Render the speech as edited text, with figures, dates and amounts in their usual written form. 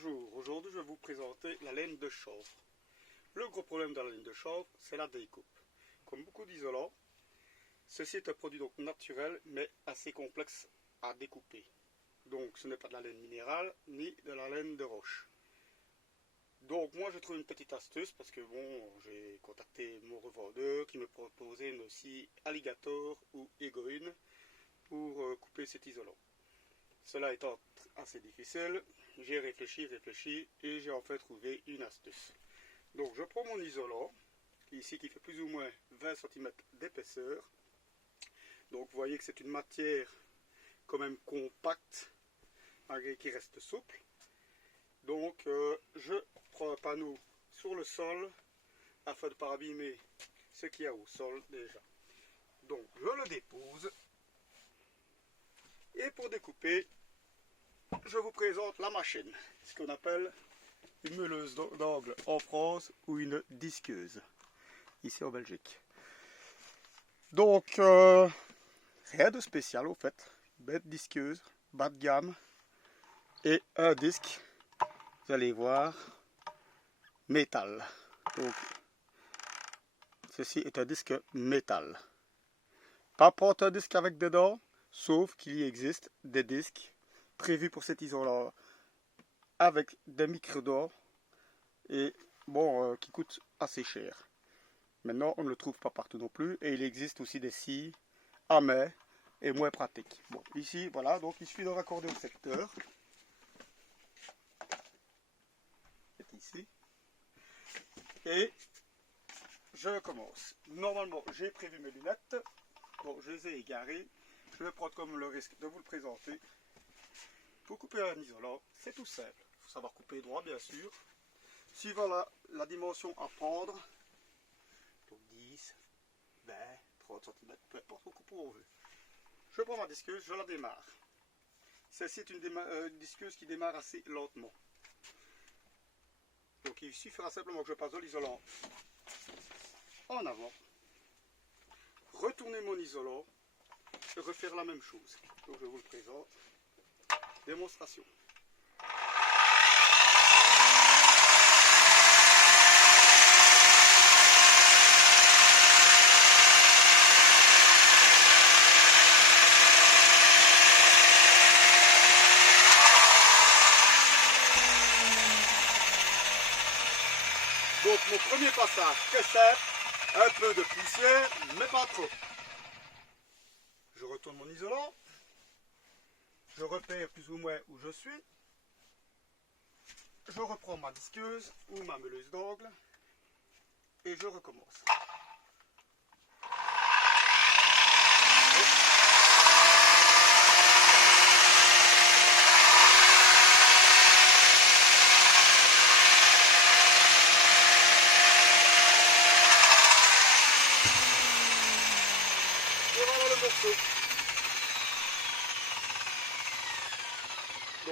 Bonjour, aujourd'hui je vais vous présenter la laine de chanvre. Le gros problème de la laine de chanvre, c'est la découpe. Comme beaucoup d'isolants, ceci est un produit donc naturel mais assez complexe à découper. Donc ce n'est pas de la laine minérale ni de la laine de roche. Donc moi je trouve une petite astuce parce que bon, j'ai contacté mon revendeur qui me proposait une scie alligator ou égoïne pour couper cet isolant. Cela étant assez difficile, j'ai réfléchi et j'ai enfin trouvé une astuce. Donc je prends mon isolant, ici qui fait plus ou moins 20 cm d'épaisseur. Donc vous voyez que c'est une matière quand même compacte, malgré qu'il reste souple. Donc je prends un panneau sur le sol, afin de ne pas abîmer ce qu'il y a au sol déjà. Donc je le dépose, et pour découper, je vous présente la machine, ce qu'on appelle une meuleuse d'angle en France ou une disqueuse, ici en Belgique. Donc, rien de spécial au fait, bête disqueuse, bas de gamme et un disque, vous allez voir, métal. Donc, ceci est un disque métal. Pas prendre un disque avec dedans, sauf qu'il y existe des disques prévus pour cet isolant avec des microdors et bon qui coûtent assez cher. Maintenant on ne le trouve pas partout non plus et il existe aussi des scies à main et moins pratiques. Bon ici voilà, donc il suffit de raccorder au secteur. C'est ici. Et je commence. Normalement j'ai prévu mes lunettes. Bon je les ai égarées. Je vais prendre comme le risque de vous le présenter. Pour couper un isolant, c'est tout simple. Il faut savoir couper droit, bien sûr. Suivant la dimension à prendre, donc 10, 20, 30 cm, peu importe, on coupe où on veut. Je prends ma disqueuse, je la démarre. Celle-ci est une disqueuse qui démarre assez lentement. Donc il suffira simplement que je passe de l'isolant en avant, retourner mon isolant et refaire la même chose. Donc je vous le présente. Démonstration. Donc mon premier passage, très simple, un peu de poussière, mais pas trop. Je retourne mon isolant. Je repère plus ou moins où je suis. Je reprends ma disqueuse ou ma meuleuse d'angle et je recommence. Et voilà le morceau.